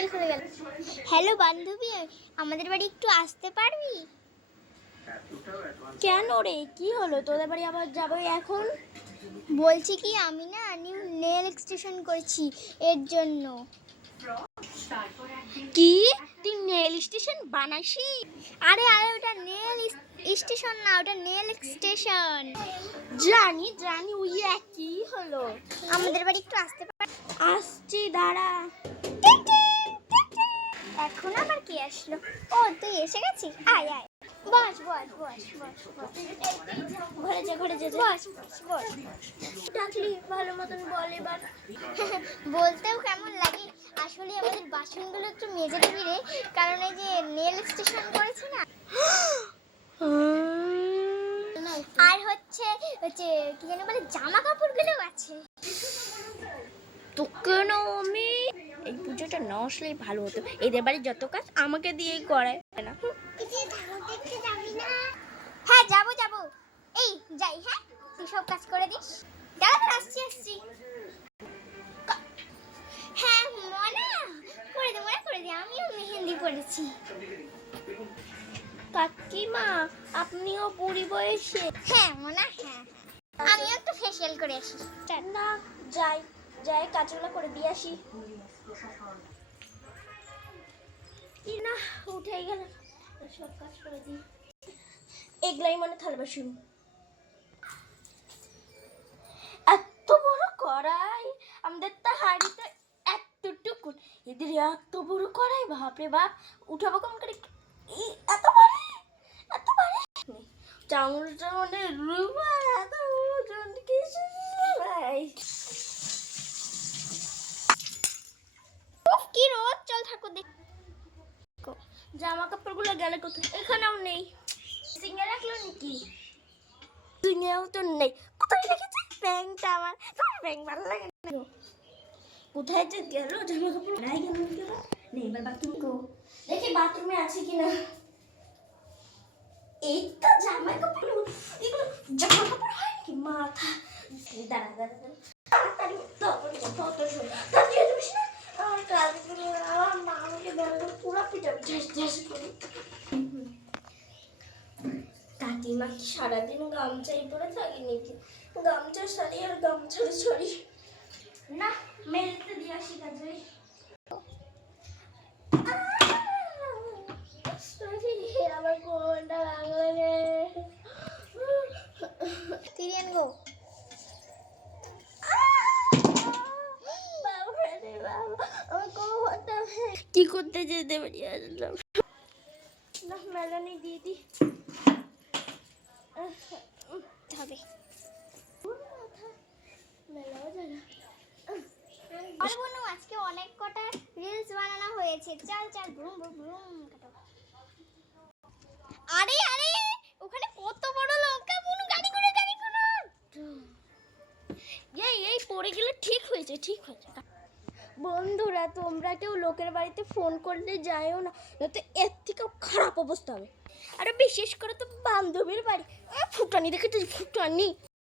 গেল খুলে গেল। হ্যালো বান্ধবী, আমাদের বাড়ি একটু আসতে পারবি? কেন রে, কি হলো? তোদের বাড়ি আবার যাবো এখন? বলছি কি, আমি না নিউ নেল এক্সটেনশন করেছি, এর জন্য। কি, তুই নেল স্টেশন বানাইছি? আরে আরে, ওটা নেল স্টেশন না, ওটা নেল এক্সটেনশন। জানি জানি, ওই কি হলো? আমাদের বাড়ি একটু আসতে পার? আসছি, দাঁড়া। এখন আবার কি আসলো? ও, তুই এসে গেছিস? আয় আয়, বস বস বস বস বস। ঘরে যা, ঘরে যা। বস বস বস। ডাকলি ভালো মতন বল এবার। বলতেও কেমন লাগে, আসলে আমাদের বাসনগুলো একটু মেজে দিবি রে, কারণ এই যে নেল স্টেশন করেছি না। আর হচ্ছে হচ্ছে কি জানি বলে, জামা কাপড়গুলো আছে। তো কেন আমি এই পুজোটা না আসলেই ভালো হতো। এদের বাড়ির যত কাজ আমাকে দিয়েই করায় না। হ্যাঁ যাবো যাবো, এই যাই। হ্যাঁ, তুই সব কাজ করে দিস। দাঁড়া, আসছি আসছি। হ্যাঁ মনা, করে দে মনা, করে দে। আমিও মেহেন্দি পড়েছি। কাকিমা, আপনিও বুড়ি বয়সে? হ্যাঁ মনা, হ্যাঁ, আমিও একটু ফেসিয়াল করে আসি। না, যাই যাই কাজগুলো করে দিয়ে আসি। কি না, উঠেই গেল, সব কাজ করে দিই। এগুলাই মনে থাল বাসন। এত বড় কড়াই, আমাদের তো হাঁড়িতে এতটুকু, এদের এত বড় কড়াই, বাপরে বাপ। উঠাবো কম করে, এত ভারী, এত ভারী। চামচটা মানে রুবা, এত ওজন কিছু নাই। কি রোদ, চল ঠাকুর দেখ। জামা কাপড়গুলো গেলে কোথায়? এখানেও নেই। সিঙ্গে রাখলো নাকি? সিঙ্গেও তো নেই। কোথায় রেখেছে ব্যাংকটা? আমার তোমার ব্যাংক ভালো লাগে না। কোথায় যে গেল জামা কাপড়? নাই কেন গেল? নেই, এবার বাথরুম গো, দেখি বাথরুমে আছে কিনা। এই তো জামা কাপড়, এগুলো জামা কাপড় হয় নাকি? মাথা, দাঁড়া দাঁড়া দাঁড়া, তাড়াতাড়ি তাড়াতাড়ি যাবিস না। আমার কাজগুলো, আমার মা আমাকে বললো পুরো পিঠা ঠেস করি। কাকিমা কি সারাদিন গামছাই পরে থাকি নাকি? গামছা শাড়ি আর গামছার শাড়ি না, মেলতে দিয়ে আসি কাজে। আমার কোনটা লাগলো রে? তিরিয়ান গো। কি করতে যেতে পারি আসলাম না, মেলানি দিদি হবে। মেলাও জানা। আর বোনু, আজকে অনেক কটা রিলস বানানো হয়েছে। চল চল, ব্রুম ব্রুম ব্রুম। আরে আরে, ওখানে কত বড় লঙ্কা বোনু, গাড়ি করে। এই পড়ে গেলে ঠিক হয়েছে, ঠিক হয়েছে। বন্ধুরা, তোমরা কেউ লোকের বাড়িতে ফোন করলে যাইও না, নয়তো এর থেকেও খারাপ অবস্থা হবে। আর বিশেষ করে তো বান্ধবীর বাড়ি, ফুটানি দেখেছিস? ফুটানি